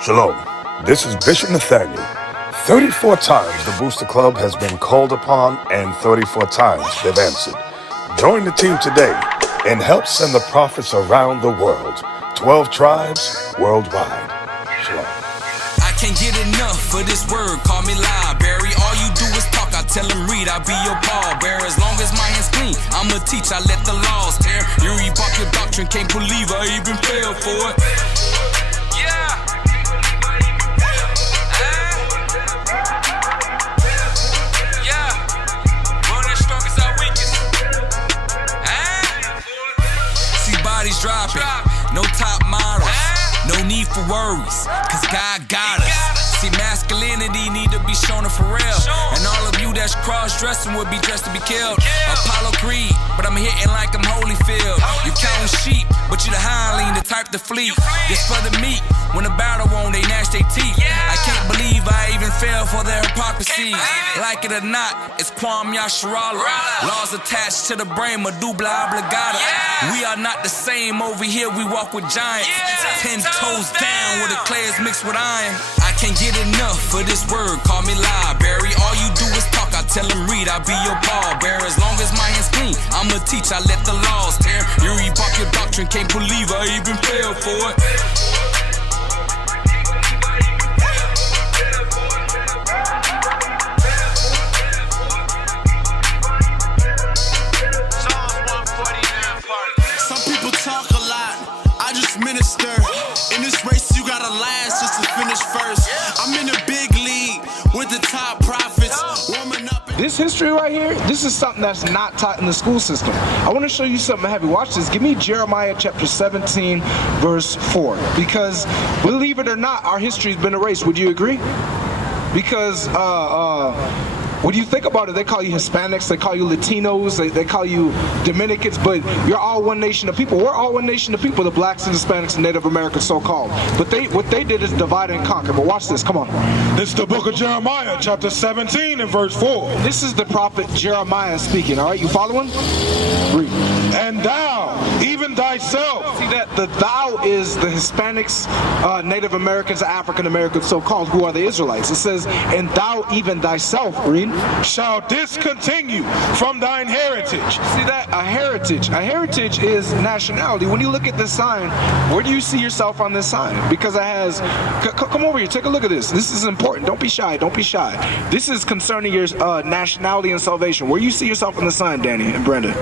Shalom, this is Bishop Nathaniel. 34 times the Booster Club has been called upon and 34 times they've answered. Join the team today and help send the prophets around the world. 12 tribes worldwide. Shalom. I can't get enough of this word, call me library. All you do is talk, I tell them read, I be your pallbearer. As long as my hands clean, I'ma teach, I let the laws tear. You rebuck your doctrine, can't believe I even fell for it. Yeah. Bodies dropping, no top models, no need for worries, cause God got us. See, masculinity need to be shown for real. And all of you that's cross-dressing would be dressed to be killed. Apollo Creed, but I'm hitting like I'm Holyfield. You counting sheep, but you the hireling, the type to flee. This for the meat, when the battle won, they gnash their teeth. I can't believe I even fell for their hypocrisy. Like it or not, it's Kwam Yasharala. Laws attached to the brain, medulla oblongata. We are not the same over here, we walk with giants. 10 toes down with the clay is mixed with iron. I can't get enough of this word, call me library. All you do is talk, I tell them read, I be your pallbearer. As long as my hands clean, I'ma teach, I let the laws tear. You rebuck your doctrine, can't believe I even fell for it. Minister. In this race, you gotta last just to finish first. I'm in a big league with the top prophets. Warming up. This history right here, this is something that's not taught in the school system. I want to show you something heavy. Watch this. Give me Jeremiah chapter 17, verse 4. Because, believe it or not, our history's been erased. Would you agree? Because, when you think about it, they call you Hispanics, they call you Latinos, they call you Dominicans, but you're all one nation of people. We're all one nation of people, the blacks and Hispanics and Native Americans so-called. But what they did is divide and conquer. But watch this, come on. This is the book of Jeremiah, chapter 17 and verse 4. This is the prophet Jeremiah speaking, all right? You following? Read. And thou, even thyself. See that the thou is the Hispanics, Native Americans, African Americans so-called, who are the Israelites. It says, and thou even thyself, read, shall discontinue from thine heritage. See that? A heritage is nationality. When you look at this sign, where do you see yourself on this sign? Because it has, come over here, take a look at this. This is important. Don't be shy. This is concerning your nationality and salvation. Where you see yourself on the sign, Danny and Brenda?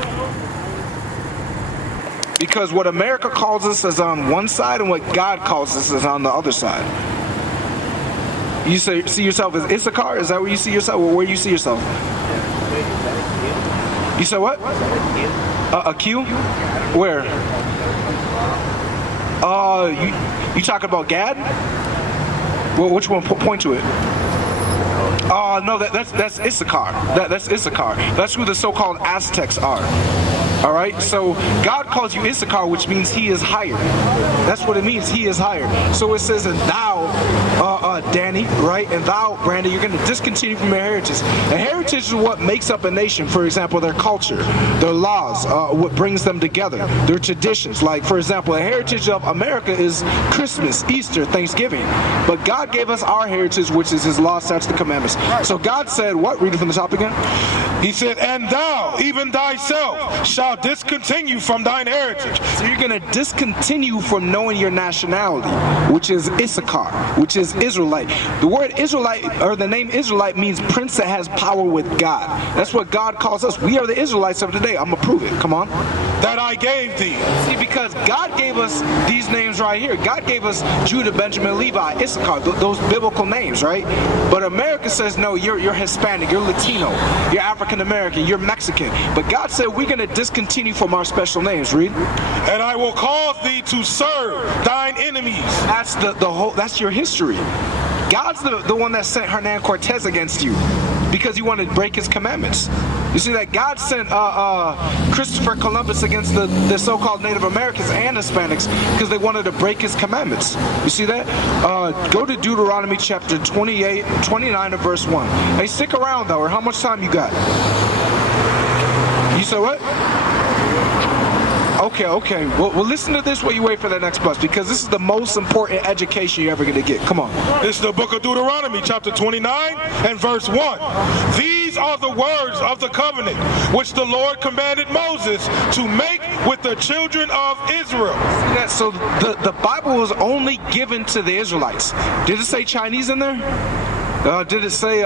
Because what America calls us is on one side and what God calls us is on the other side. You see yourself as Issachar? Is that where you see yourself? Or where do you see yourself? You said what? A Q? Where? You talking about Gad? Well, which one? Point to it. No, that's Issachar. That's Issachar. That's who the so-called Aztecs are. All right, so God calls you Issachar, which means he is higher. That's what it means, he is higher. So it says, and thou, Danny, right, and thou, Brandon, you're going to discontinue from your heritage. A heritage is what makes up a nation. For example, their culture, their laws, what brings them together, their traditions. Like, for example, a heritage of America is Christmas, Easter, Thanksgiving. But God gave us our heritage, which is his law, statutes, and commandments. So God said, what? Read it from the top again. He said, and thou, even thyself, shall discontinue from thine heritage. So you're going to discontinue from knowing your nationality, which is Issachar, which is Israelite. The word Israelite, or the name Israelite, means prince that has power with God. That's what God calls us. We are the Israelites of today. I'm going to prove it. Come on. That I gave thee. See, because God gave us these names right here. God gave us Judah, Benjamin, Levi, Issachar, those biblical names, right? But America says, no, you're Hispanic, you're Latino, you're African American, you're Mexican. But God said, we're going to discontinue from our special names. Read. And I will cause thee to serve thine enemies. That's the whole, that's your history. God's the one that sent Hernan Cortez against you because he wanted to break his commandments. You see that God sent Christopher Columbus against the so-called Native Americans and Hispanics because they wanted to break his commandments. You see that? Go to Deuteronomy chapter 29 and verse 1. Hey, stick around though, or how much time you got? You said what? Okay. Well, listen to this while you wait for that next bus, because this is the most important education you're ever going to get. Come on. This is the book of Deuteronomy, chapter 29 and verse 1. These are the words of the covenant which the Lord commanded Moses to make with the children of Israel. See that? So the Bible was only given to the Israelites. Did it say Chinese in there? Did it say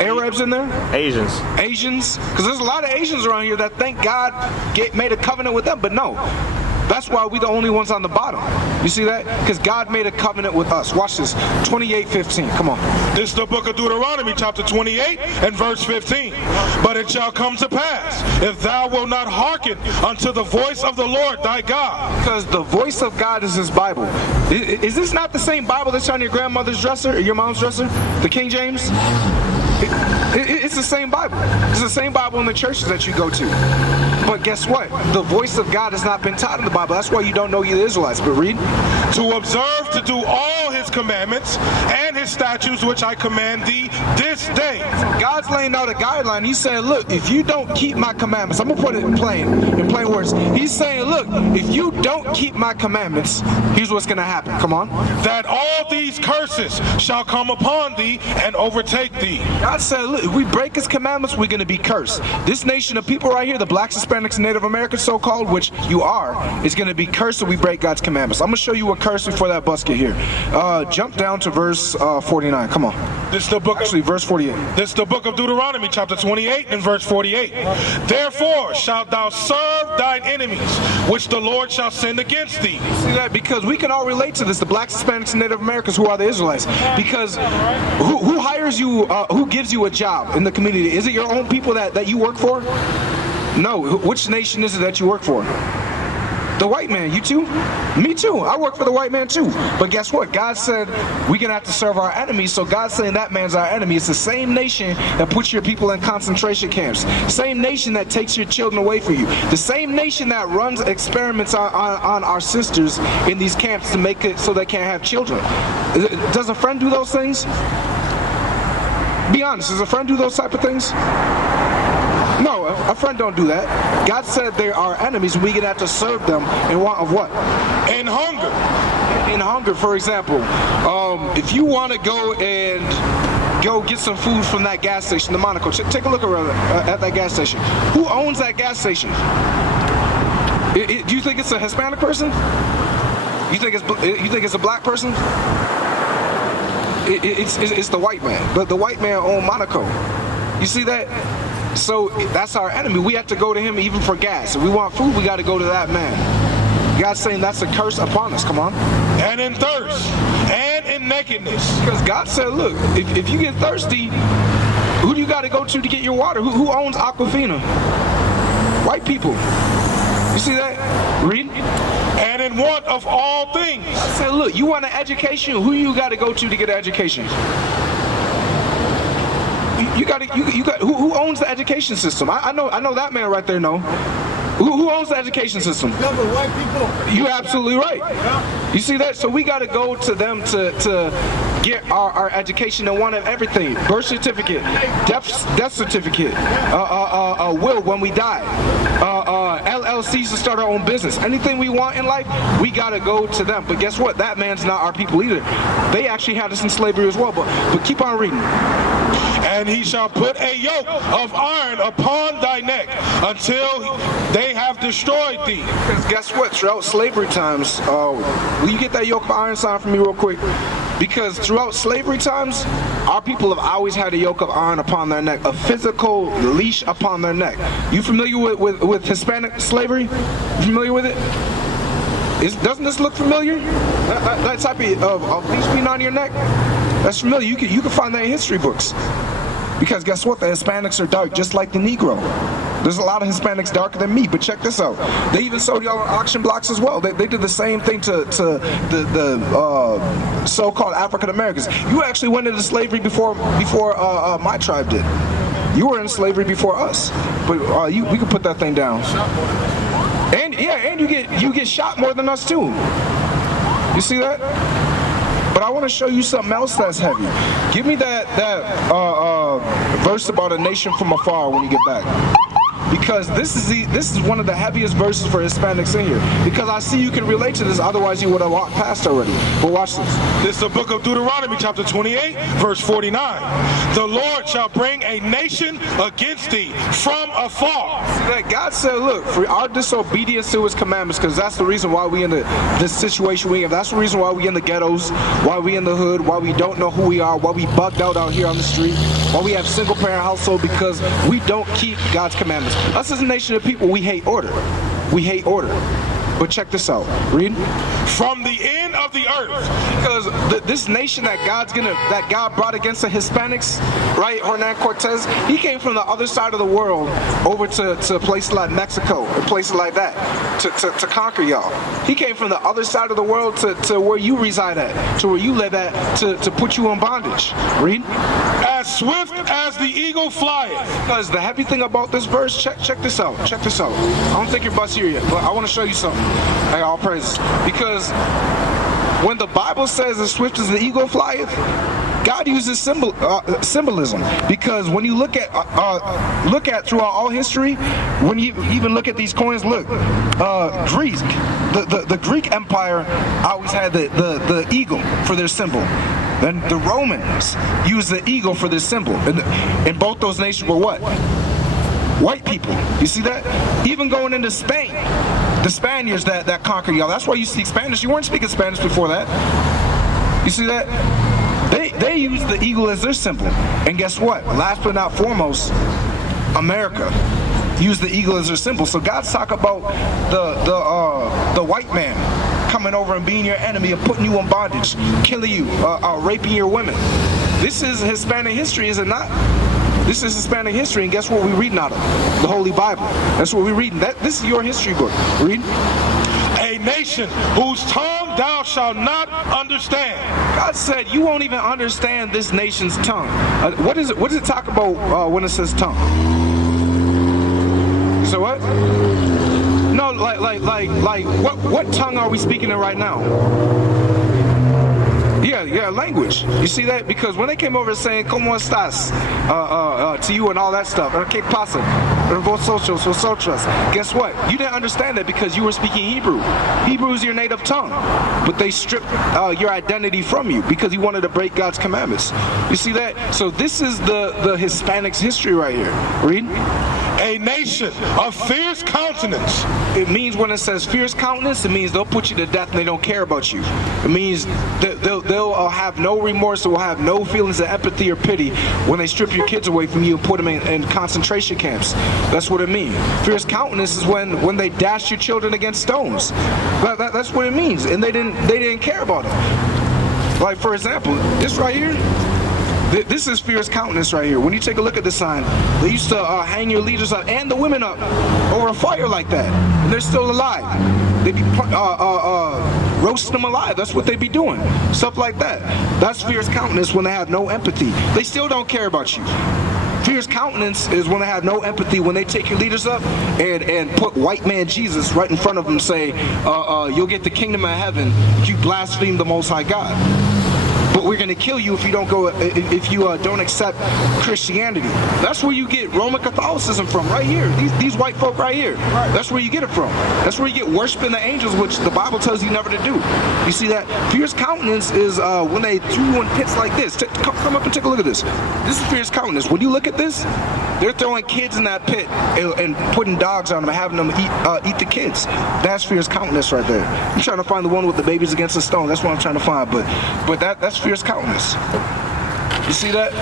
Arabs in there? Asians. Asians? Because there's a lot of Asians around here that think God made a covenant with them, but no. That's why we're the only ones on the bottom. You see that? Because God made a covenant with us. Watch this. 28:15. Come on. This is the book of Deuteronomy, chapter 28 and verse 15. But it shall come to pass, if thou wilt not hearken unto the voice of the Lord thy God. Because the voice of God is his Bible. Is this not the same Bible that's on your grandmother's dresser or your mom's dresser? The King James? It's the same Bible. It's the same Bible in the churches that you go to. But guess what? The voice of God has not been taught in the Bible. That's why you don't know you're the Israelites. But read. To observe to do all his commandments and his statutes which I command thee this day. God's laying out a guideline. He's saying, look, if you don't keep my commandments, I'm going to put it in plain words. He's saying, look, if you don't keep my commandments, here's what's going to happen. Come on. That all these curses shall come upon thee and overtake thee. God said, look, if we break his commandments, we're going to be cursed. This nation of people right here, the blacks, Hispanics, and Native Americans, so-called, which you are, is going to be cursed if we break God's commandments. I'm going to show you a curse before that bus get here. Jump down to verse 49. Come on. This is the book. Actually, verse 48. This is the book of Deuteronomy, chapter 28 and verse 48. Therefore shalt thou serve thine enemies, which the Lord shall send against thee. See that? Because we can all relate to this. The blacks, Hispanics, and Native Americans, who are the Israelites. Because who hires you? Who gives you a job in the community? Is it your own people that you work for? No. Which nation is it that you work for? The white man. You too? Me too. I work for the white man too. But guess what? God said we're going to have to serve our enemies. So God's saying that man's our enemy. It's the same nation that puts your people in concentration camps. Same nation that takes your children away from you. The same nation that runs experiments on our sisters in these camps to make it so they can't have children. Does a friend do those things? Be honest. Does a friend do those type of things? No, a friend don't do that. God said they are enemies. We're going to have to serve them in want of what? In hunger. In hunger, for example. If you want to go get some food from that gas station, the Monaco, take a look around at that gas station. Who owns that gas station? Do you think it's a Hispanic person? You think it's a black person? It's the white man. The white man owns Monaco. You see that? So that's our enemy. We have to go to him even for gas. If we want food, we got to go to that man. God's saying that's a curse upon us. Come on. And in thirst and in nakedness. Because God said, look, if you get thirsty, who do you got to go to get your water? Who owns Aquafina? White people. You see that? Read. And in want of all things. I said, look, you want an education? Who you got to go to get an education? Who owns the education system? I know that man right there. No, who owns the education system? White people. You're absolutely right. You see that? So we got to go to them to get our education and one of everything: birth certificate, death certificate, a will when we die, LLCs to start our own business. Anything we want in life, we got to go to them. But guess what? That man's not our people either. They actually had us in slavery as well. But keep on reading. And he shall put a yoke of iron upon thy neck until they have destroyed thee. Because guess what? Throughout slavery times, will you get that yoke of iron sign for me real quick? Because throughout slavery times, our people have always had a yoke of iron upon their neck, a physical leash upon their neck. You familiar with Hispanic slavery? You familiar with it? Doesn't this look familiar? That type of leash being on your neck? That's familiar. You can find that in history books. Because guess what? The Hispanics are dark, just like the Negro. There's a lot of Hispanics darker than me, but check this out. They even sold y'all on auction blocks as well. They did the same thing to the so-called African Americans. You actually went into slavery before my tribe did. You were in slavery before us. But we can put that thing down. And you get shot more than us too. You see that? But I want to show you something else that's heavy. Give me that verse about a nation from afar when you get back. because this is one of the heaviest verses for Hispanics in here. Because I see you can relate to this, otherwise you would have walked past already. But watch this. This is the book of Deuteronomy, chapter 28, verse 49. The Lord shall bring a nation against thee from afar. See that God said, look, for our disobedience to his commandments, because that's the reason why we in this situation we have. That's the reason why we in the ghettos, why we in the hood, why we don't know who we are, why we bugged out here on the street, why we have single parent household, because we don't keep God's commandments. Us as a nation of people, we hate order. We hate order. But check this out. Read. From the end of the earth. Because this nation that God brought against the Hispanics, right? Hernan Cortez, he came from the other side of the world over to places like Mexico and places like that to conquer y'all. He came from the other side of the world to where you reside at, to where you live at, to put you in bondage. Read. As swift as the eagle flieth. Because the heavy thing about this verse, check this out. Check this out. I don't think your but's here yet, but I want to show you something. Hey, all praises. Because when the Bible says as swift as the eagle flieth, God uses symbolism. Because when you look at throughout all history, when you even look at these coins, look, Greek, the Greek Empire always had the eagle for their symbol. Then the Romans used the eagle for their symbol. And both those nations were what? White people. You see that? Even going into Spain, the Spaniards that conquered y'all. That's why you speak Spanish. You weren't speaking Spanish before that. You see that? They used the eagle as their symbol. And guess what? Last but not foremost, America used the eagle as their symbol. So God's talking about the white man coming over and being your enemy and putting you in bondage, killing you, raping your women. This is Hispanic history, is it not? This is Hispanic history, and guess what we're reading out of? The Holy Bible. That's what we're reading. This is your history book. Read. A nation whose tongue thou shalt not understand. God said you won't even understand this nation's tongue. What does it talk about when it says tongue? So what? No, like what tongue are we speaking in right now? Yeah, language. You see that? Because when they came over saying "Cómo estás?" To you and all that stuff, "¿Qué pasa?" Vosotros, guess what? You didn't understand that because you were speaking Hebrew. Hebrew is your native tongue, but they stripped your identity from you because you wanted to break God's commandments. You see that? So this is the Hispanics' history right here. Read. A nation of fierce countenance. It means when it says fierce countenance, it means they'll put you to death and they don't care about you. It means that they'll have no remorse, will have no feelings of empathy or pity when they strip your kids away from you and put them in concentration camps. That's what it means. Fierce countenance is when they dash your children against stones. That's what it means, and they didn't care about it. Like for example, this right here. This is fierce countenance right here. When you take a look at the sign, they used to hang your leaders up and the women up over a fire like that. And they're still alive. They'd be roasting them alive. That's what they'd be doing. Stuff like that. That's fierce countenance when they have no empathy. They still don't care about you. Fierce countenance is when they have no empathy, when they take your leaders up and put white man Jesus right in front of them and say, you'll get the kingdom of heaven if you blaspheme the Most High God. But we're going to kill you if you don't don't accept Christianity. That's where you get Roman Catholicism from, right here. These white folk right here. That's where you get it from. That's where you get worshiping the angels, which the Bible tells you never to do. You see that? Fierce countenance is when they threw you in pits like this. Come up and take a look at this. This is fierce countenance. When you look at this, they're throwing kids in that pit and putting dogs on them and having them eat the kids. That's fierce countenance right there. I'm trying to find the one with the babies against the stone. That's what I'm trying to find. But that's fierce countenance. You see that?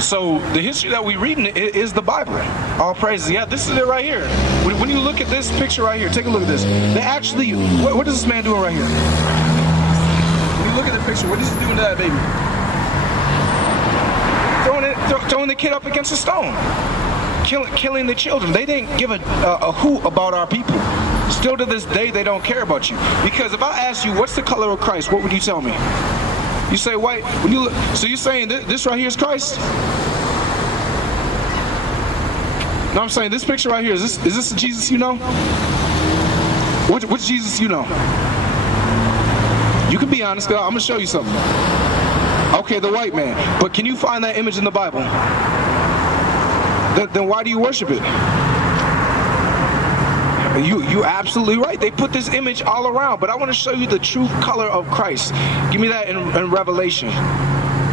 So the history that we reading is the Bible. All praises. Yeah, this is it right here. When you look at this picture right here, take a look at this. They actually, what is this man doing right here? When you look at the picture, what is he doing to that baby? Throwing the kid up against a stone. Killing the children. They didn't give a hoot about our people. Still to this day, they don't care about you. Because if I ask you, what's the color of Christ, what would you tell me? You say white. So you're saying this right here is Christ? No, I'm saying this picture right here, is this the Jesus you know? Which Jesus you know? You can be honest, girl. I'm going to show you something. Okay, the white man. But can you find that image in the Bible? then why do you worship it? You absolutely right. They put this image all around, but I want to show you the true color of Christ. Give me that in Revelation.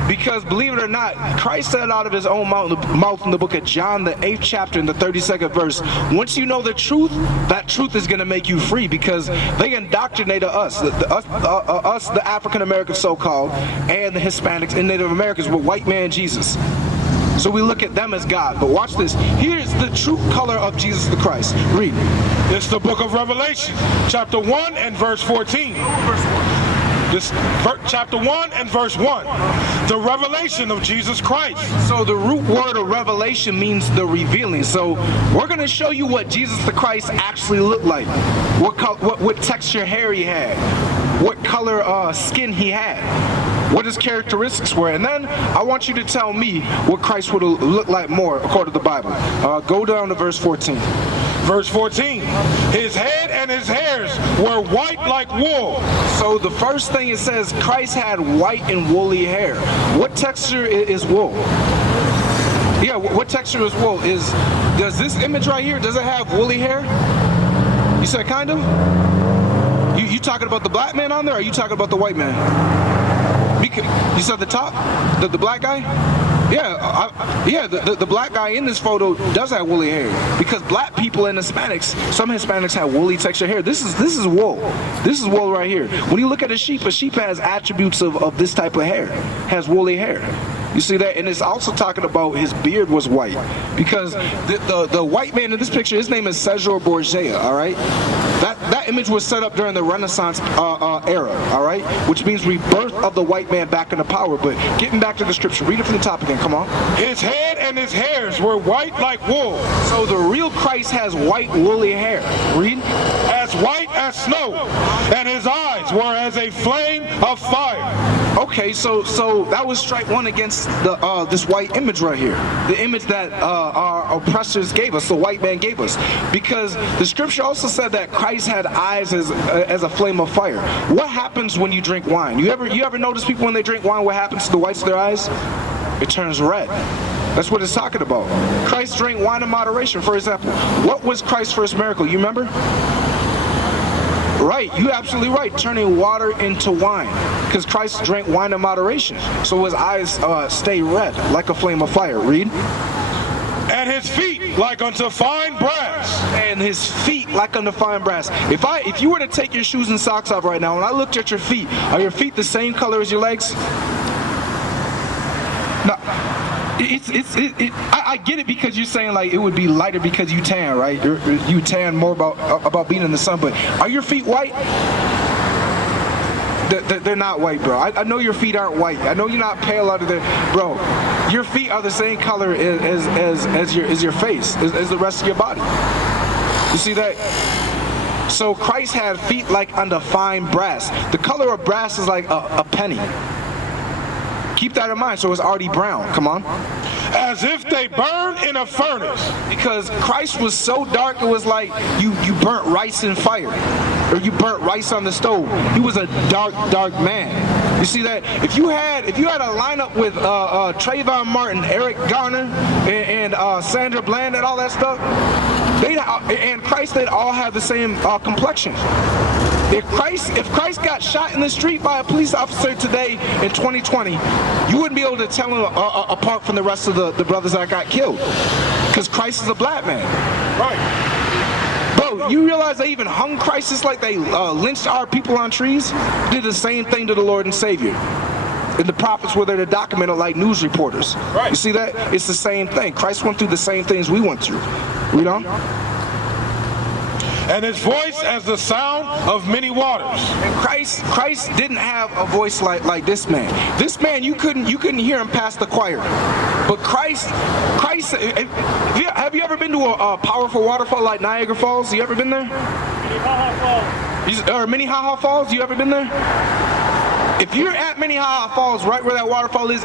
Because believe it or not, Christ said out of his own mouth in the book of John, the 8th chapter, in the 32nd verse, once you know the truth, that truth is going to make you free, because they indoctrinated us, the African Americans so-called, and the Hispanics and Native Americans with white man Jesus. So we look at them as God. But watch this. Here's the true color of Jesus the Christ. Read. It's the book of Revelation, chapter 1 and verse 14. This chapter 1 and verse 1. The revelation of Jesus Christ. So the root word of revelation means the revealing. So we're going to show you what Jesus the Christ actually looked like. What texture hair he had. What color skin he had. What his characteristics were. And then I want you to tell me what Christ would have looked like more according to the Bible. Go down to verse 14. Verse 14, his head and his hairs were white like wool. So the first thing it says, Christ had white and woolly hair. What texture is wool? Yeah, what texture is wool? Does this image right here, does it have woolly hair? You said kind of? You talking about the black man on there, or are you talking about the white man? You said the top? The black guy? Yeah, the black guy in this photo does have woolly hair, because black people and Hispanics, some Hispanics have woolly texture hair. This is wool. This is wool right here. When you look at a sheep has attributes of this type of hair, has woolly hair. You see that? And it's also talking about his beard was white, because the white man in this picture, his name is Cesar Borgia, all right? That image was set up during the Renaissance era, all right? Which means rebirth of the white man back into power. But getting back to the scripture, read it from the top again, come on. His head and his hairs were white like wool. So the real Christ has white woolly hair. Read. As white as snow, and his eyes were as a flame of fire. Okay, so that was strike one against this white image right here. The image that our oppressors gave us, the white man gave us. Because the scripture also said that Christ had eyes as a flame of fire. What happens when you drink wine? You ever notice people when they drink wine, what happens to the whites of their eyes? It turns red. That's what it's talking about. Christ drank wine in moderation. For example, what was Christ's first miracle? You remember? Right, you're absolutely right, turning water into wine, because Christ drank wine in moderation, so his eyes stay red like a flame of fire. Read. And his feet like unto fine brass. And his feet like unto fine brass. If you were to take your shoes and socks off right now, and I looked at your feet, are your feet the same color as your legs? No. I get it, because you're saying like it would be lighter because you tan, right? You tan more about being in the sun, but are your feet white? They're not white, bro. I know your feet aren't white. I know you're not pale out of there, bro. Your feet are the same color as your face, as the rest of your body. You see that? So Christ had feet like unto fine brass. The color of brass is like a penny. Keep that in mind. So it's already brown. Come on. As if they burn in a furnace. Because Christ was so dark, it was like you burnt rice in fire, or you burnt rice on the stove. He was a dark man. You see that? If you had a lineup with Trayvon Martin, Eric Garner, and Sandra Bland and all that stuff, and Christ, they'd all have the same complexion. If Christ got shot in the street by a police officer today in 2020, you wouldn't be able to tell him apart from the rest of the brothers that got killed, because Christ is a black man. Right. Bro, you realize they even hung Christ just like they lynched our people on trees? Did the same thing to the Lord and Savior. And the prophets were there to document it like news reporters. Right. You see that? It's the same thing. Christ went through the same things we went through. Read on. And his voice as the sound of many waters. And Christ didn't have a voice like this man. This man, you couldn't hear him past the choir. But Christ, have you ever been to a powerful waterfall like Niagara Falls? You ever been there? Minnehaha Falls? You ever been there? If you're at Minnehaha Falls, right where that waterfall is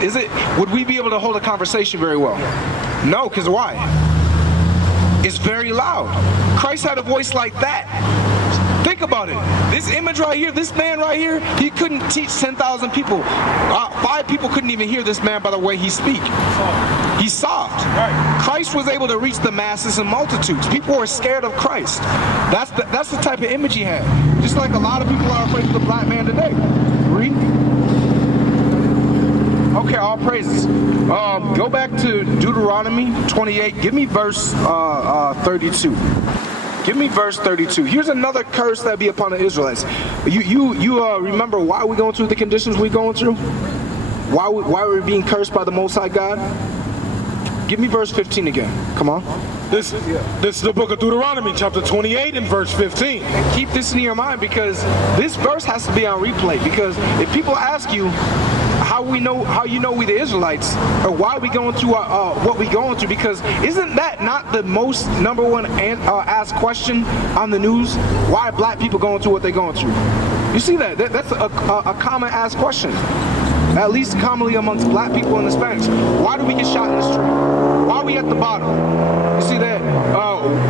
would we be able to hold a conversation very well? No, because why? It's very loud. Christ had a voice like that. Think about it. This image right here, this man right here, he couldn't teach 10,000 people. 5 people couldn't even hear this man by the way he speak. He's soft. Christ was able to reach the masses and multitudes. People were scared of Christ. That's the type of image he had. Just like a lot of people are afraid of the black man today. Read. Okay, all praises. Go back to Deuteronomy 28. Give me verse 32. Give me verse 32. Here's another curse that be upon the Israelites. You remember why we're going through the conditions we're going through? Why we're being cursed by the Most High God? Give me verse 15 again. Come on. This is the book of Deuteronomy, chapter 28 and verse 15. And keep this in your mind, because this verse has to be on replay. Because if people ask you how you know we the Israelites, or why we going through what we going through, because isn't that not the most number one asked question on the news? Why are black people going through what they're going through? You see that's a common asked question, at least commonly amongst black people and Hispanics. Why do we get shot in the street? Why are we at the bottom? You see that?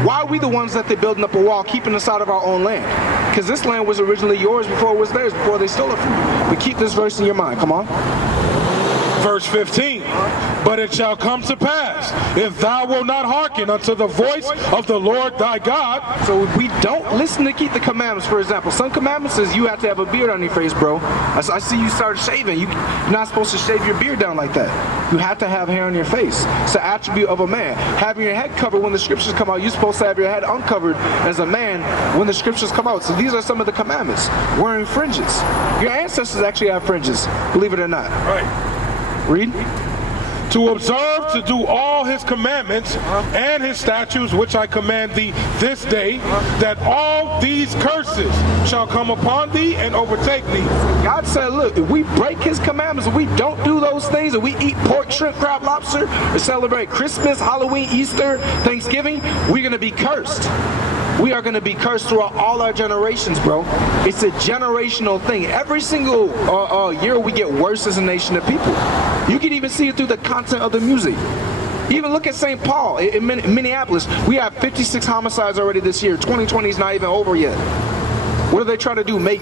Why are we the ones that they're building up a wall, keeping us out of our own land? Because this land was originally yours before it was theirs, before they stole it from you. But keep this verse in your mind. Come on. Verse 15, but it shall come to pass, if thou wilt not hearken unto the voice of the Lord thy God. So if we don't listen to keep the commandments, for example, some commandments says you have to have a beard on your face, bro. I see you started shaving. You're not supposed to shave your beard down like that. You have to have hair on your face. It's an attribute of a man. Having your head covered when the scriptures come out, you're supposed to have your head uncovered as a man when the scriptures come out. So these are some of the commandments. Wearing fringes. Your ancestors actually have fringes, believe it or not. Right. Read. To observe to do all his commandments and his statutes which I command thee this day, that all these curses shall come upon thee and overtake thee. God said, look, if we break his commandments, if we don't do those things, if we eat pork, shrimp, crab, lobster, or celebrate Christmas, Halloween, Easter, Thanksgiving, we're going to be cursed. We are going to be cursed throughout all our generations, bro. It's a generational thing. Every single year we get worse as a nation of people. You can even see it through the content of the music. Even look at St. Paul in Minneapolis. We have 56 homicides already this year. 2020 is not even over yet. What are they trying to do? Make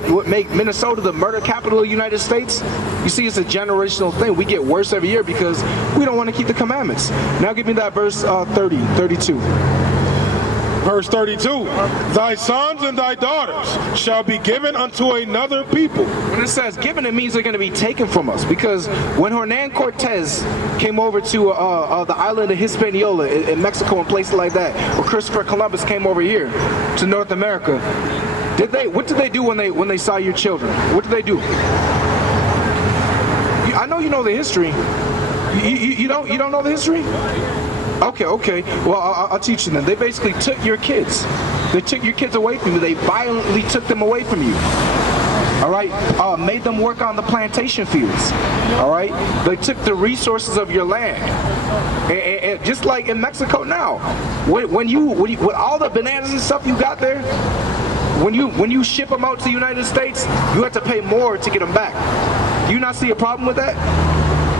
Minnesota the murder capital of the United States? You see, it's a generational thing. We get worse every year because we don't want to keep the commandments. Now give me that verse 32. Verse 32, thy sons and thy daughters shall be given unto another people. When it says given, it means they're going to be taken from us. Because when Hernan Cortez came over to the island of Hispaniola in Mexico and places like that, or Christopher Columbus came over here to North America, what did they do when they saw your children? What did they do? I know you know the history. You don't know the history? Okay. Well, I'll teach you then. They basically took your kids. They took your kids away from you. They violently took them away from you. All right? Made them work on the plantation fields. All right? They took the resources of your land. And just like in Mexico now, when you with all the bananas and stuff you got there, when you ship them out to the United States, you have to pay more to get them back. Do you not see a problem with that?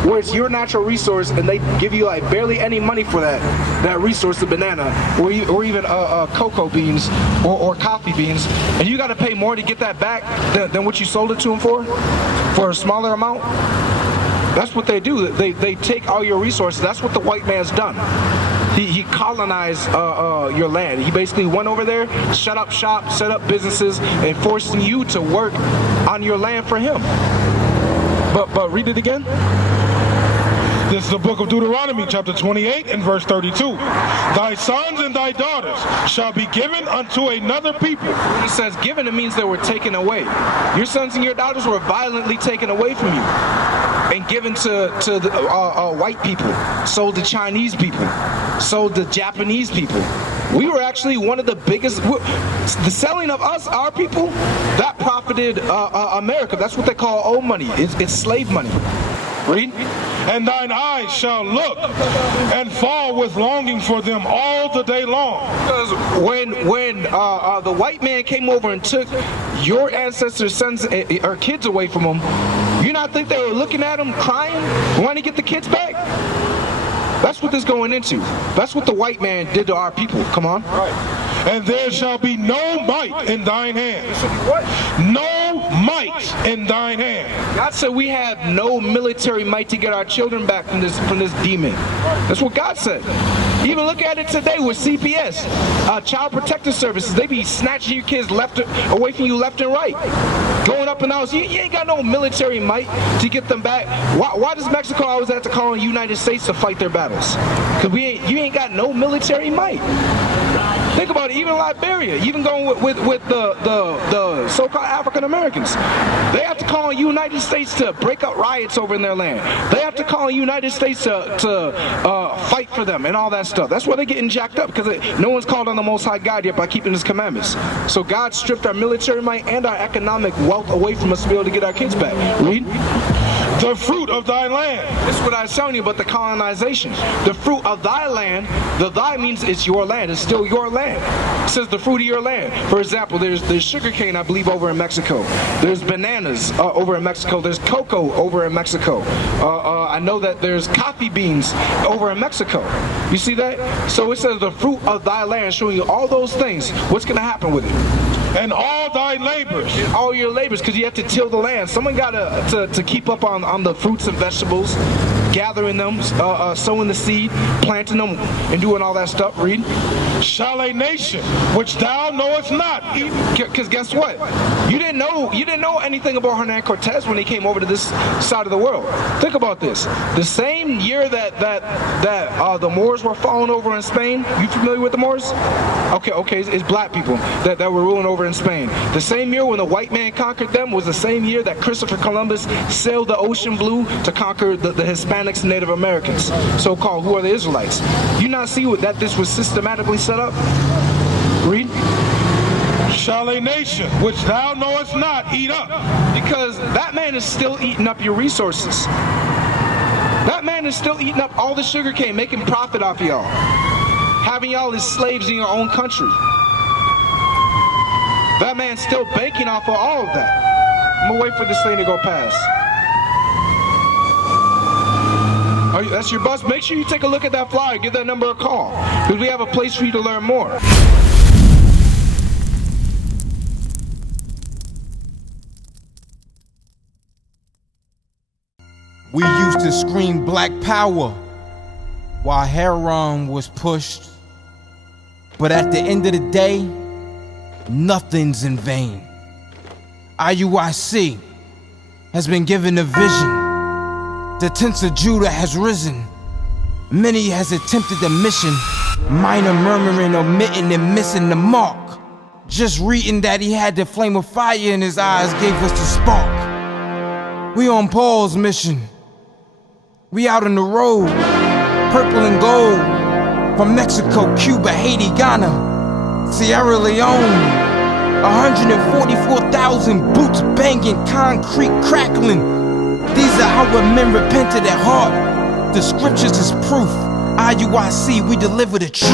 Where it's your natural resource and they give you like barely any money for that resource, the banana, or even cocoa beans or coffee beans, and you got to pay more to get that back than what you sold it to them for a smaller amount. That's what they do. They take all your resources. That's what the white man's done. He colonized your land. He basically went over there, shut up shop, set up businesses, and forcing you to work on your land for him. But read it again. This is the book of Deuteronomy, chapter 28 and verse 32. Thy sons and thy daughters shall be given unto another people. When it says given, it means they were taken away. Your sons and your daughters were violently taken away from you and given to the white people, sold to Chinese people, sold to Japanese people. We were actually one of the biggest. The selling of us, our people, that profited America. That's what they call old money. It's slave money. Read. And thine eyes shall look and fall with longing for them all the day long. Because when the white man came over and took your ancestors' sons or kids away from them, you not think they were looking at them crying, wanting to get the kids back? That's what this going into. That's what the white man did to our people. Come on. Right. And there shall be no might in thine hand. What? No might in thine hand. God said we have no military might to get our children back from this demon. That's what God said. Even look at it today with CPS, Child Protective Services. They be snatching your kids away from you left and right. Going up in the house. You ain't got no military might to get them back. Why does Mexico always have to call on the United States to fight their battles? Because you ain't got no military might. Think about it, even Liberia, even going with the so-called African Americans. They have to call on the United States to break up riots over in their land. They have to call on the United States to fight for them and all that stuff. That's why they're getting jacked up, because no one's called on the Most High God yet by keeping His commandments. So God stripped our military might and our economic wealth away from us to be able to get our kids back. Read. The fruit of thy land. This is what I was telling you about the colonization. The fruit of thy land, the thy means it's your land. It's still your land. It says the fruit of your land. For example, there's sugarcane, I believe, over in Mexico. There's bananas over in Mexico. There's cocoa over in Mexico. I know that there's coffee beans over in Mexico. You see that? So it says the fruit of thy land, showing you all those things. What's going to happen with it? And all thy labors. And all your labors, because you have to till the land. Someone got to keep up on the fruits and vegetables, gathering them, sowing the seed, planting them, and doing all that stuff. Read. Shall a nation which thou knowest not. Because guess what? You didn't know anything about Hernan Cortez when he came over to this side of the world. Think about this. The same year that the Moors were falling over in Spain. You familiar with the Moors? Okay, it's black people that were ruling over in Spain. The same year when the white man conquered them was the same year that Christopher Columbus sailed the ocean blue to conquer the Hispanics and Native Americans, so-called, who are the Israelites. You not see that this was systematically set up? Read. Shall a nation which thou knowest not eat up. Because that man is still eating up your resources. That man is still eating up all the sugar cane, making profit off y'all, having y'all as slaves in your own country. That man's still banking off of all of that. I'm gonna wait for this thing to go past. That's your bus. Make sure you take a look at that flyer. Give that number a call, because we have a place for you to learn more. We used to scream black power while heroin was pushed. But at the end of the day, nothing's in vain. IUIC has been given a vision. The tents of Judah has risen. Many has attempted the mission. Minor murmuring, omitting, and missing the mark. Just reading that he had the flame of fire in his eyes gave us the spark. We on Paul's mission. We out on the road, purple and gold. From Mexico, Cuba, Haiti, Ghana, Sierra Leone. 144,000 boots banging, concrete crackling. These are our men repented at heart. The scriptures is proof. IUIC, we deliver the truth.